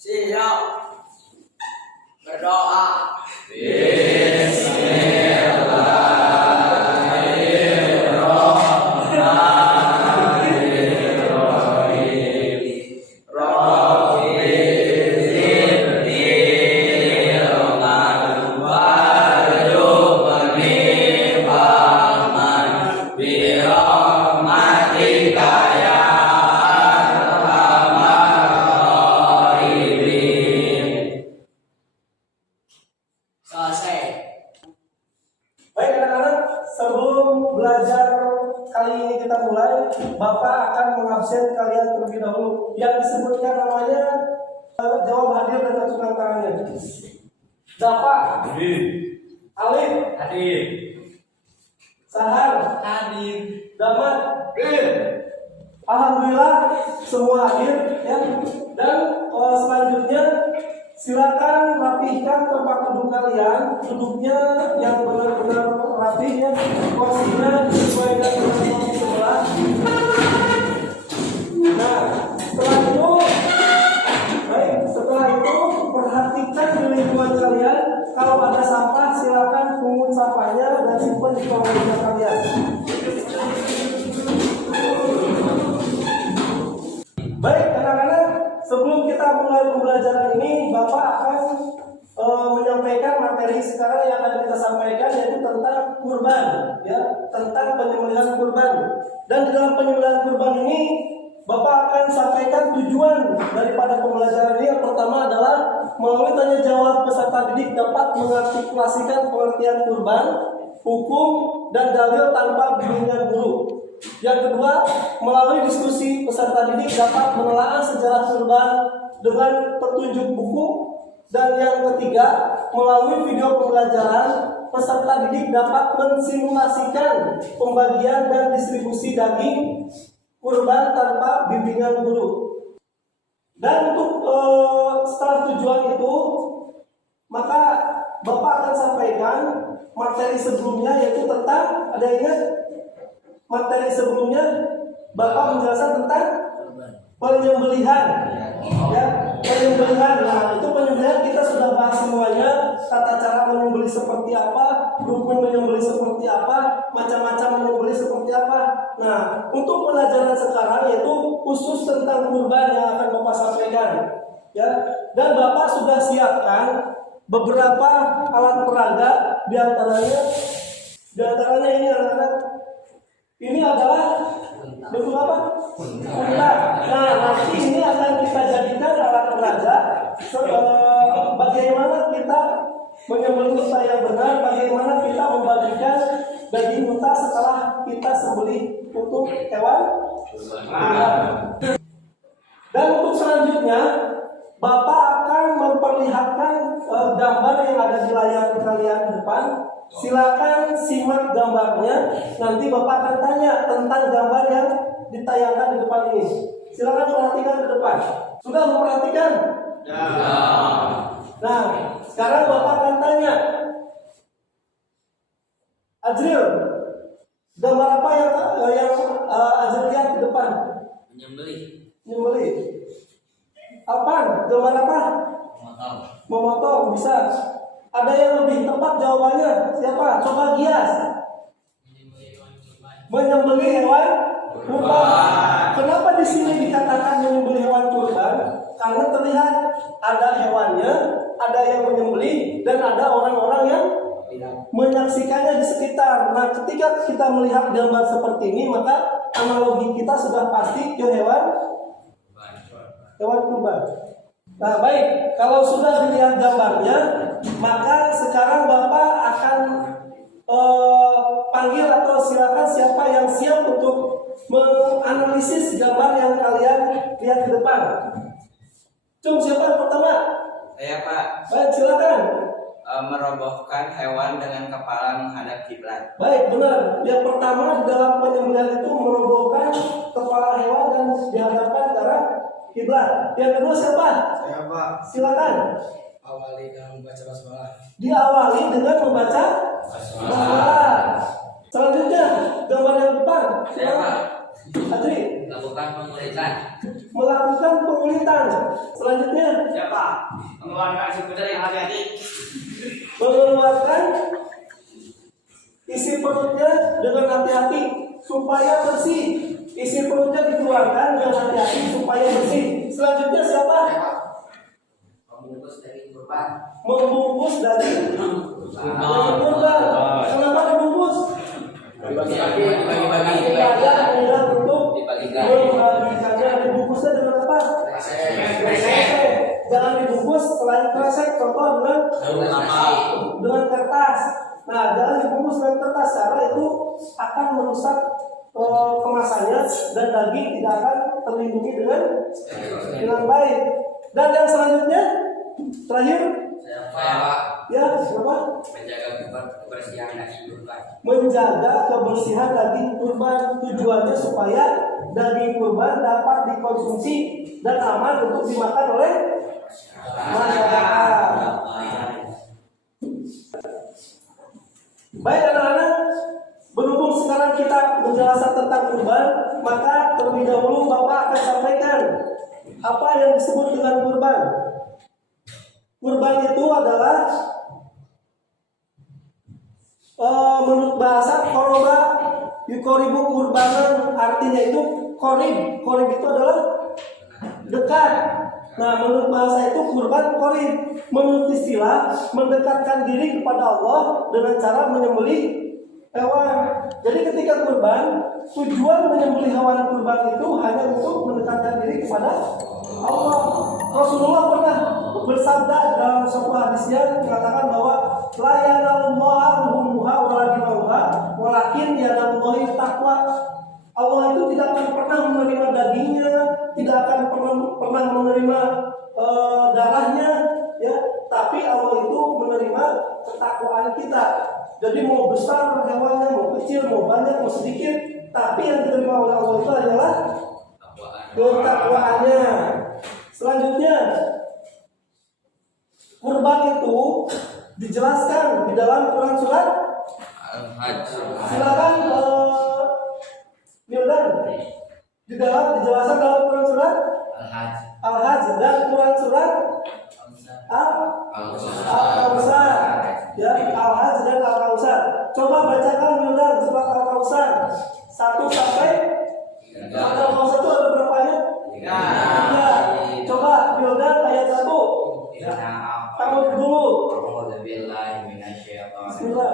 Siap. Berdoa. Selesai. Baik anak-anak, sebelum belajar kali ini kita mulai, Bapak akan mengabsen kalian terlebih dahulu. Yang disebutkan namanya jawab hadir dan acungkan tangannya. Dafa, Hadir. Alif, Hadir. Sahar, Hadir. Damat. Hadir. Alhamdulillah semua hadir ya. Dan selanjutnya silakan rapihkan tempat duduk kalian, duduknya yang benar-benar rapih ya, kursinya disesuaikan dengan kursi sebelah. Nah, setelah itu perhatikan di lingkungan kalian. Kalau ada sampah silakan pungut sampahnya dan simpan di kolong meja kalian. Baik anak-anak, sebelum kita mulai pembelajaran ini, Bapak akan menyampaikan materi sekarang yang akan kita sampaikan, yaitu tentang kurban, ya, tentang penyembelihan kurban. Dan di dalam penyembelihan kurban ini, Bapak akan sampaikan tujuan daripada pembelajaran ini. Yang pertama adalah melalui tanya jawab peserta didik dapat mengartikulasikan pengertian kurban, hukum, dan dalil tanpa bimbingan guru. Yang kedua, melalui diskusi peserta didik dapat menelaah sejarah kurban dengan petunjuk buku. Dan yang ketiga, melalui video pembelajaran, peserta didik dapat mensimulasikan pembagian dan distribusi daging kurban tanpa bimbingan guru. Dan untuk setelah tujuan itu, maka Bapak akan sampaikan materi sebelumnya, yaitu tentang, ada ingat? Materi sebelumnya Bapak menjelaskan tentang penyembelihan, ya, penyembelihan. Nah, itu penyembelihan kita sudah bahas semuanya, tata cara menyembelih seperti apa, rukun menyembelih seperti apa, macam-macam menyembelih seperti apa. Nah, untuk pelajaran sekarang yaitu khusus tentang kurban yang akan Bapak sampaikan, ya. Dan Bapak sudah siapkan beberapa alat peraga, diantaranya ini anak-anak. Ini adalah bentuk apa? Unta. Nah, nanti ini akan kita jadikan alat peraga. Bagaimana kita menyembelih unta yang benar, bagaimana kita membagikan daging unta setelah kita sembelih untuk hewan kurban. Dan untuk selanjutnya, Bapak akan memperlihatkan gambar yang ada di layar kalian di depan. Silakan simak gambarnya. Nanti Bapak akan tanya tentang gambar yang ditayangkan di depan ini. Silakan perhatikan ke depan. Sudah memperhatikan? Ya. Nah, sekarang Bapak akan tanya, Azril, gambar apa yang Azril lihat di depan? Menyembelih. Alpan, gambar apa? Memotong. Bisa. Ada yang lebih tepat jawabannya? Siapa? Coba Gias. Menyembelih hewan kurban. Kenapa di sini dikatakan menyembelih hewan kurban? Karena terlihat ada hewannya, ada yang menyembelih, dan ada orang-orang yang menyaksikannya di sekitar. Nah, ketika kita melihat gambar seperti ini, maka analogi kita sudah pasti ke hewan kurban. Nah, baik, kalau sudah dilihat gambarnya, maka sekarang Bapak akan panggil atau silakan siapa yang siap untuk menganalisis gambar yang kalian lihat di depan. Siapa yang pertama? Saya, Pak. Baik, silakan. Merobohkan hewan dengan kepala menghadap kiblat. Baik, benar. Yang pertama di dalam penyembelihan itu merobohkan kepala hewan dan dihadapkan ke arah kiblat. Yang kedua siapa? Saya, Pak. Silakan. Awali dengan membaca basmalah. Diawali dengan membaca basmalah. Selanjutnya gambar yang depan. Saya, Pak. Adri. Lakukan pemuritan. melakukan pengulitan. Selanjutnya, Siapa? Mengeluarkan si kuda yang hati-hati. mengeluarkan isi perutnya dengan hati-hati supaya bersih. Isi perutnya dikeluarkan dengan hati-hati supaya bersih. Selanjutnya siapa? Membungkus dari kurban. Membungkus dari kurban. Kenapa dibungkus? Bagi-bagi. Ada kemudian untuk Dibagikan. membagikannya. Dibungkusnya dengan apa? Jangan dibungkus selain kresek, contoh dengan kertas. Nah, jangan dibungkus dengan kertas karena itu akan merusak kemasannya dan daging tidak akan terlindungi dengan baik. Dan yang selanjutnya, terakhir, ya, kenapa? Menjaga kebersihan daging kurban. Menjaga kebersihan daging kurban. Tujuannya supaya daging kurban dapat dikonsumsi dan aman untuk dimakan oleh masyarakat. Baik anak-anak, berhubung sekarang kita menjelaskan tentang kurban, maka terlebih dahulu Bapak akan sampaikan apa yang disebut dengan kurban. Kurban itu adalah menurut bahasa koroba yukoribu kurbanan, artinya itu korib. Korib itu adalah dekat. Nah, menurut bahasa itu kurban korib. Menurut istilah mendekatkan diri kepada Allah dengan cara menyembelih hewan. Jadi ketika kurban, tujuan menyembelih hewan kurban itu hanya untuk mendekatkan diri kepada Allah. Rasulullah pernah bersabda dalam sebuah hadisnya mengatakan bahwa la yanallahu ruhumuha walakin yanallahi taqwa. Allah itu tidak akan pernah menerima dagingnya, tidak akan pernah menerima darahnya, ya. Tapi Allah itu menerima ketakwaan kita. Jadi mau besar hewannya, mau kecil, mau banyak, mau sedikit, tapi yang diterima oleh Allah itu adalah ketakwaannya. Selanjutnya, kurban itu dijelaskan di dalam Quran surat Al-Hajj. silakan Mildan, dijelaskan dalam Quran surat Al-Hajj. Al-Hajj dan Quran surat Al-Kausar. Ya, Al-Hajj dan Al-Kausar. Coba bacakan Mildan surat Al-Kausar 1 sampai Al-Kausar itu ada berapa ayat? 3. Coba Mildan ayat 1. Kamu dulu. Bismillah.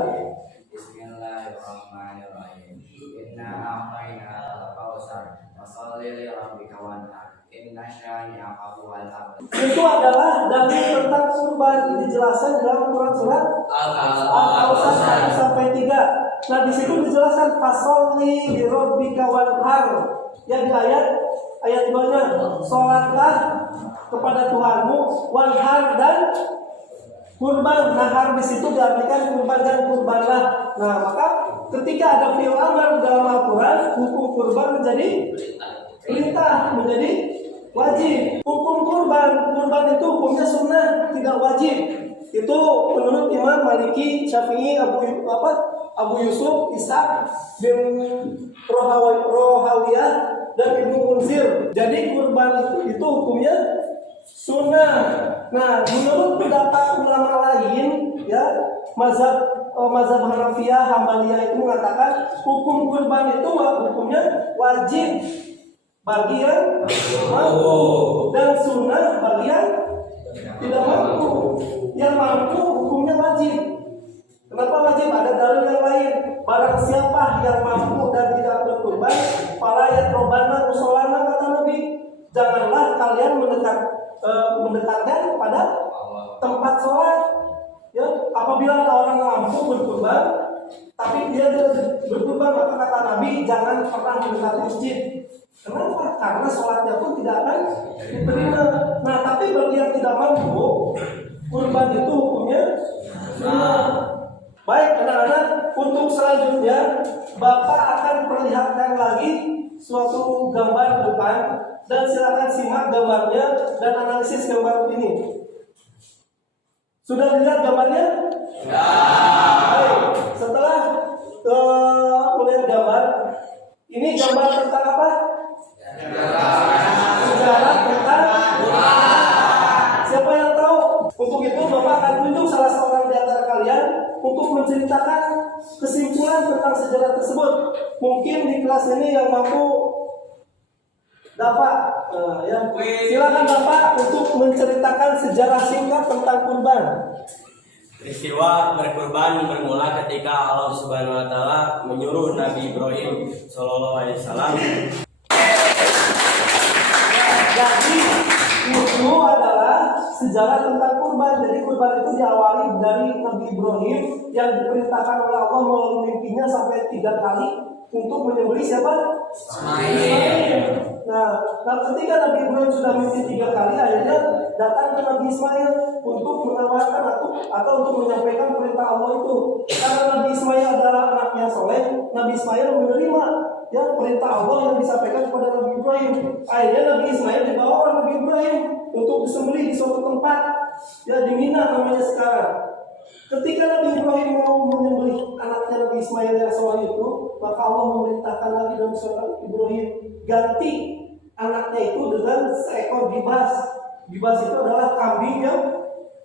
Bismillahirrahmanirrahim. Inna a'tainakal kautsar fasholli li rabbika wanhar. Inna syani'aka huwal abtar. Itu adalah dalil tentang kurban, dijelaskan dalam Quran surat Al-Kausar 1 sampai 3. Nah, di situ dijelaskan fasholli li rabbika wanhar. Ya, di ayat 2-nya, salatlah kepada Tuhanmu, wanhar dan kurban. Nahar di situ diartikan kurban dan kurbanlah. Nah, maka ketika ada fi'il amr dalam Al-Quran, hukum kurban menjadi perintah, menjadi wajib. Hukum kurban itu hukumnya sunnah, tidak wajib. Itu menurut Imam Maliki, Syafi'i, Abu Yusuf, Ishaq bin Rohawiyah dan Ibnu Munzir. Jadi kurban itu hukumnya sunnah. Nah, menurut pendapat ulama lain, ya, mazhab Hanafiyah, Hambaliyah itu mengatakan hukum kurban itu hukumnya wajib bagi yang mampu dan sunnah bagi yang tidak mampu. Yang mampu hukumnya wajib. Kenapa wajib? Ada dalil yang lain. Barang siapa yang mampu dan tidak berkurban, fala yaqrabana musholana, kata Nabi. Janganlah kalian mendekatkan pada tempat sholat. Ya, apabila ada orang mampu berkurban, tapi dia tidak berkurban, maka kata Nabi jangan pernah mendekati masjid. Kenapa? Karena sholatnya pun tidak akan diterima. Nah, tapi bagi yang tidak mampu, kurban itu hukumnya sunnah. Baik anak-anak, untuk selanjutnya Bapak akan perlihatkan lagi suatu gambar depan dan silakan simak gambarnya dan analisis gambar ini. Sudah dilihat gambarnya? Baik, setelah melihat gambar, ini gambar tentang apa? Sejarah. Untuk itu Bapak akan tunjuk salah seorang di antara kalian untuk menceritakan kesimpulan tentang sejarah tersebut. Mungkin di kelas ini yang mampu dapat ya. Silakan Bapak untuk menceritakan sejarah singkat tentang kurban. Peristiwa berkurban bermula ketika Allah Subhanahu wa taala menyuruh Nabi Ibrahim sallallahu alaihi wasallam. Jadi itu adalah sejarah tentang kurban. Jadi kurban itu diawali dari Nabi Ibrahim yang diperintahkan oleh Allah melalui mimpinya sampai 3 kali untuk menyembelih siapa? Ismail. Nah, ketika Nabi Ibrahim sudah mimpi 3 kali, akhirnya datang ke Nabi Ismail untuk menawarkan atau untuk menyampaikan perintah Allah itu. Karena Nabi Ismail adalah anaknya soleh, Nabi Ismail menerima ya perintah Allah yang disampaikan kepada Nabi Ibrahim. Akhirnya Nabi Ismail dibawa oleh Nabi Ibrahim untuk disembelih di suatu tempat ya di Mina namanya sekarang. Ketika Nabi Ibrahim mau menyembelih anaknya Nabi Ismail yang soleh itu, maka Allah memerintahkan lagi dalam surat Ibrahim ganti anaknya itu dengan seekor gibas. Gibas itu adalah kambing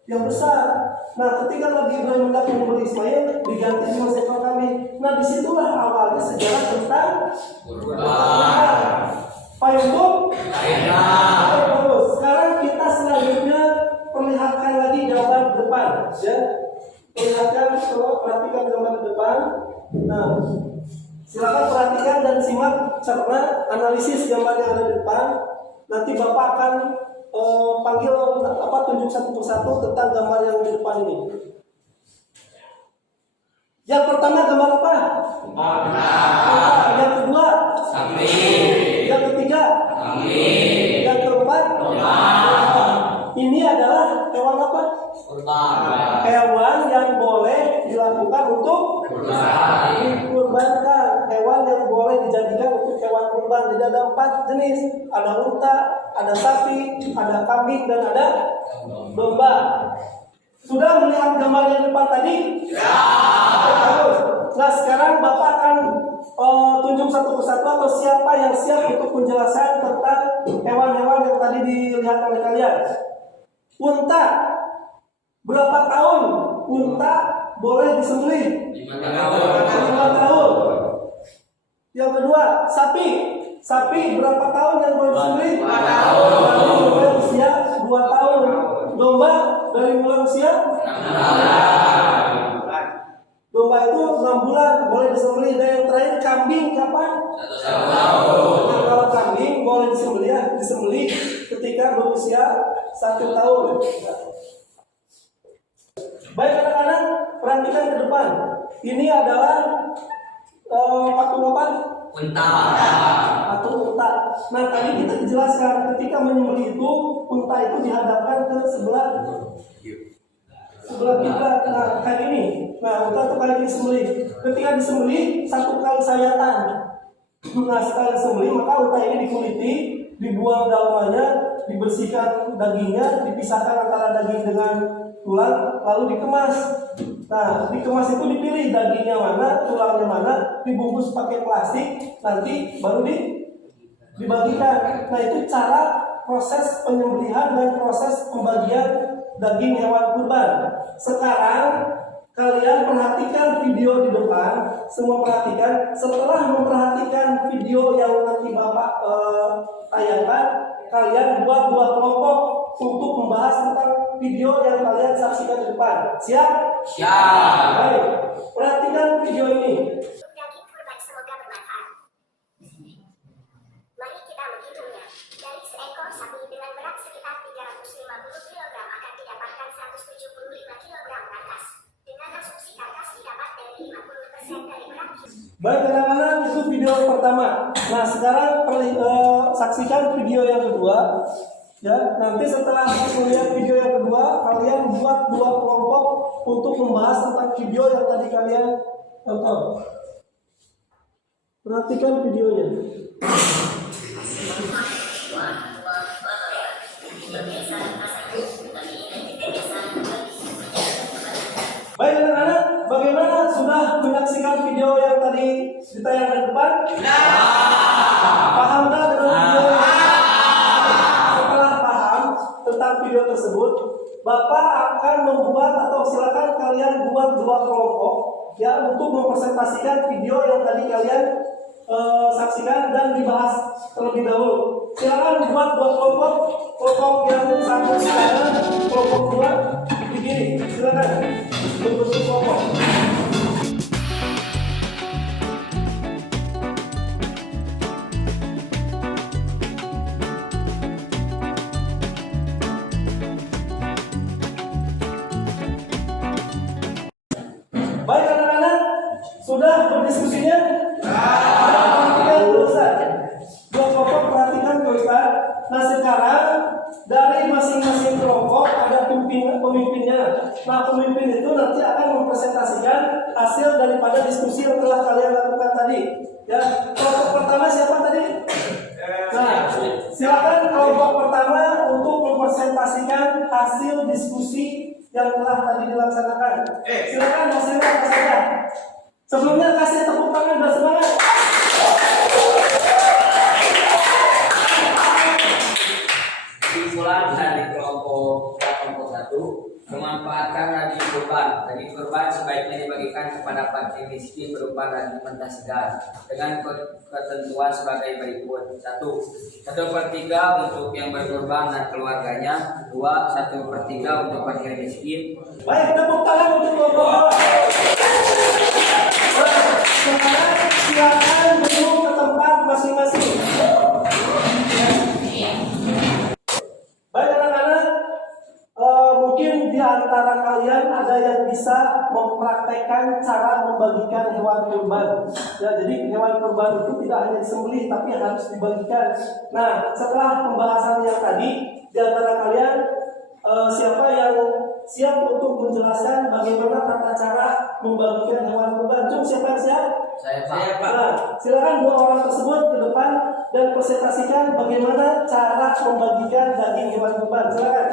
yang besar. Nah, ketika Nabi Ibrahim hendak menyembelih Ismail diganti dengan seekor kambing. Nah, disitulah awalnya sejarah tentang kurban. Payung. Bagus. Sekarang kita selanjutnya perlihatkan lagi gambar depan, ya. Perlihatkan, perhatikan gambar depan. Nah, silakan perhatikan dan simak serta analisis gambar yang ada di depan. Nanti Bapak akan panggil tunjuk satu persatu tentang gambar yang di depan ini. Yang pertama gambar apa? Yang kedua? Yang ketiga? Yang keempat? Ini adalah hewan apa? Hewan yang boleh dilakukan untuk dikurbankan. Hewan yang boleh dijadikan untuk hewan kurban. Jadi ada 4 jenis. Ada unta, ada sapi, ada kambing, dan ada domba. Sudah melihat gambar yang depan tadi? Ya. Nah, sekarang Bapak akan tunjuk satu persatu atau siapa yang siap untuk penjelasan tentang hewan-hewan yang tadi dilihat oleh kalian. Unta, berapa tahun unta boleh disembelih? 5 tahun. Yang kedua, sapi. Sapi berapa tahun yang boleh disembelih? 5 tahun. Dari mulai usia 2 tahun. Domba dari mulai usia 6 bulan. Domba itu 6 bulan boleh disembelih. Dan yang terakhir kambing kapan? 1 tahun. Nah, kalau kambing boleh disembelih ketika berusia 1 tahun. Baik anak-anak, perhatikan ke depan. Ini adalah patung apa? Patung unta. Nah, tadi kita dijelaskan ketika menyembelih itu unta itu dihadapkan ke sebelah kiblat. Nah, kayak ini. Nah, unta itu kali ini disembelih. Ketika disembelih 1 kali sayatan. Nah, setelah disembelih maka unta ini dikuliti, dibuang dalamnya, dibersihkan dagingnya, dipisahkan antara daging dengan tulang, lalu dikemas. Nah, dikemas itu dipilih dagingnya mana, tulangnya mana, dibungkus pakai plastik, nanti baru dibagikan. Nah, itu cara proses penyembelihan dan proses pembagian daging hewan kurban. Sekarang kalian perhatikan video di depan, semua perhatikan. Setelah memperhatikan video yang nanti Bapak tayangkan, kalian buat 2 kelompok untuk membahas tentang video yang kalian saksikan di depan. Siap? Siap. Baik, perhatikan video ini. Daging kurban semoga bermanfaat. Mari kita menghitungnya. Dari seekor sapi dengan berat sekitar 350 kg akan didapatkan 175 kg karkas. Dengan asumsi karkas didapat dari 50% dari berat. Baik anak-anak, itu video pertama. Nah, sekarang saksikan video yang kedua. Ya, nanti setelah melihat video yang kedua, kalian buat 2 kelompok untuk membahas tentang video yang tadi kalian tonton. Perhatikan videonya. Baik anak-anak, bagaimana sudah menyaksikan video yang tadi ditayangkan depan? Paham tak dengan video? Setelah paham tentang video tersebut, tersebut, Bapak akan membuat atau silakan kalian buat 2 kelompok ya untuk mempresentasikan video yang tadi kalian saksikan dan dibahas terlebih dahulu. Silakan buat 2 kelompok, kelompok yang satu di kanan, kelompok 2 di kiri. Silakan bentuk kelompok. Baik anak-anak, sudah berdiskusinya? Perhatikan Ustaz. 2 kelompok perhatikan Ustaz. Nah sekarang dari masing-masing kelompok ada pemimpinnya. Nah pemimpin itu nanti akan mempresentasikan hasil daripada diskusi yang telah kalian lakukan tadi. Ya, kelompok pertama siapa tadi? Nah, silakan kelompok pertama untuk mempresentasikan hasil diskusi yang telah tadi dilaksanakan. Silakan hasilnya apa saja. Sebelumnya kasih tepuk tangan bersemangat. Kesimpulan dari kelompok 1 memanfaatkan daging kurban. Daging kurban sebaiknya dibagikan kepada fakir miskin berupa daging mentah segar dengan ketentuan sebagai berikut: 1/3 untuk yang berkurban dan keluarganya, 1/3 untuk fakir miskin. Baik, tepuk tangan untuk kelompok. Sekarang silakan duduk ke tempat masing-masing. Baik anak-anak, mungkin di antara kalian ada yang bisa mempraktekkan cara membagikan hewan kurban. Ya, jadi hewan kurban itu tidak hanya disembelih tapi harus dibagikan. Nah, setelah pembahasan yang tadi, di antara kalian siapa yang siap untuk menjelaskan bagaimana tata cara membagikan hewan kurban? Cung, siapa yang siap? Saya Pak. Nah, silakan 2 orang tersebut ke depan dan presentasikan bagaimana cara membagikan daging hewan kurban. Silakan.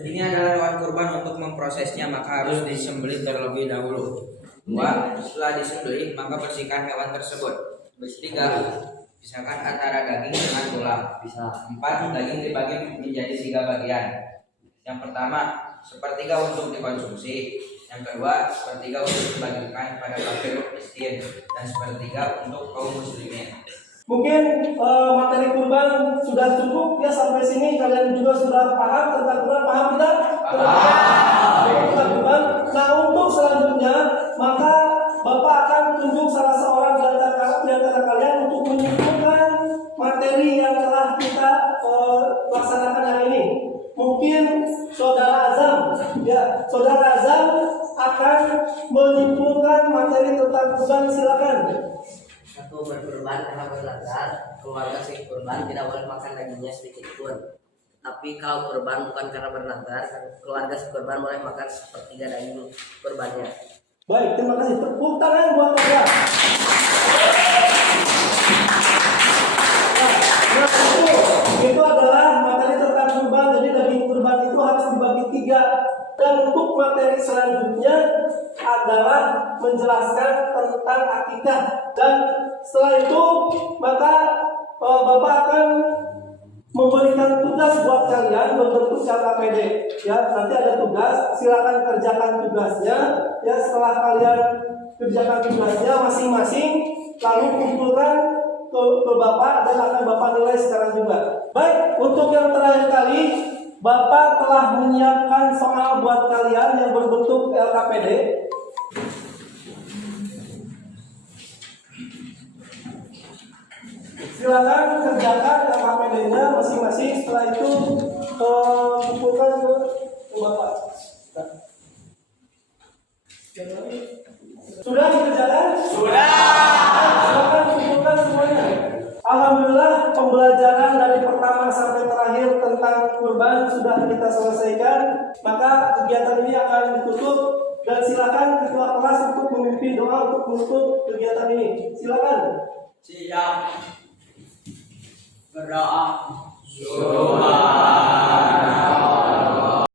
Ini adalah hewan kurban. Untuk memprosesnya maka harus disembelih terlebih dahulu. 2. Setelah disembelih maka bersihkan hewan tersebut. 3. Pisahkan antara daging dengan tulang. 4. Daging dibagi menjadi 3 bagian. Yang pertama, 1/3 untuk dikonsumsi. Yang kedua, 1/3 untuk dibagikan pada fakir miskin, dan 1/3 untuk kaum muslimin. Mungkin materi kurban sudah cukup ya sampai sini. Kalian juga sudah paham tentang kurban, paham tidak? Tentang kurban. Nah untuk selanjutnya maka Bapak akan tunjuk salah seorang di antara kalian untuk menyimpulkan materi yang telah kita laksanakan hari ini. Mungkin Saudara Azam, ya Saudara Azam akan menyimpulkan materi tentang kurban. Silakan. 1. Berkurban karena berlanggar. Keluarga si kurban tidak boleh makan dagingnya sedikit pun. Tapi kalau kurban bukan karena berlanggar, keluarga si kurban boleh makan 1/3 daging kurbannya. Baik, terima kasih. Tepuk tangan buat Bapak. Nah, itu adalah materi tentang kurban. Jadi daging kurban itu harus dibagi 3. Dan untuk materi selanjutnya adalah menjelaskan tentang akikah. Dan setelah itu maka Bapak akan memberikan tugas buat kalian berbentuk KKPD. Ya, nanti ada tugas, silakan kerjakan tugasnya. Ya, setelah kalian kerjakan tugasnya masing-masing, lalu kumpulkan ke Bapak dan akan Bapak nilai sekarang juga. Baik, untuk yang terakhir kali, Bapak telah menyiapkan soal buat kalian yang berbentuk LKPD. Silakan kerjakan LKPD-nya masing-masing. Setelah itu kumpulkan ke Bapak. Sudah dikerjakan? Sudah. Silakan kumpulkan semuanya. Alhamdulillah pembelajaran dari pertama sampai terakhir tentang kurban sudah kita selesaikan. Maka kegiatan ini akan ditutup dan silakan ketua kelas untuk memimpin doa untuk menutup kegiatan ini. Silakan. Siap. Berdoa. Subhan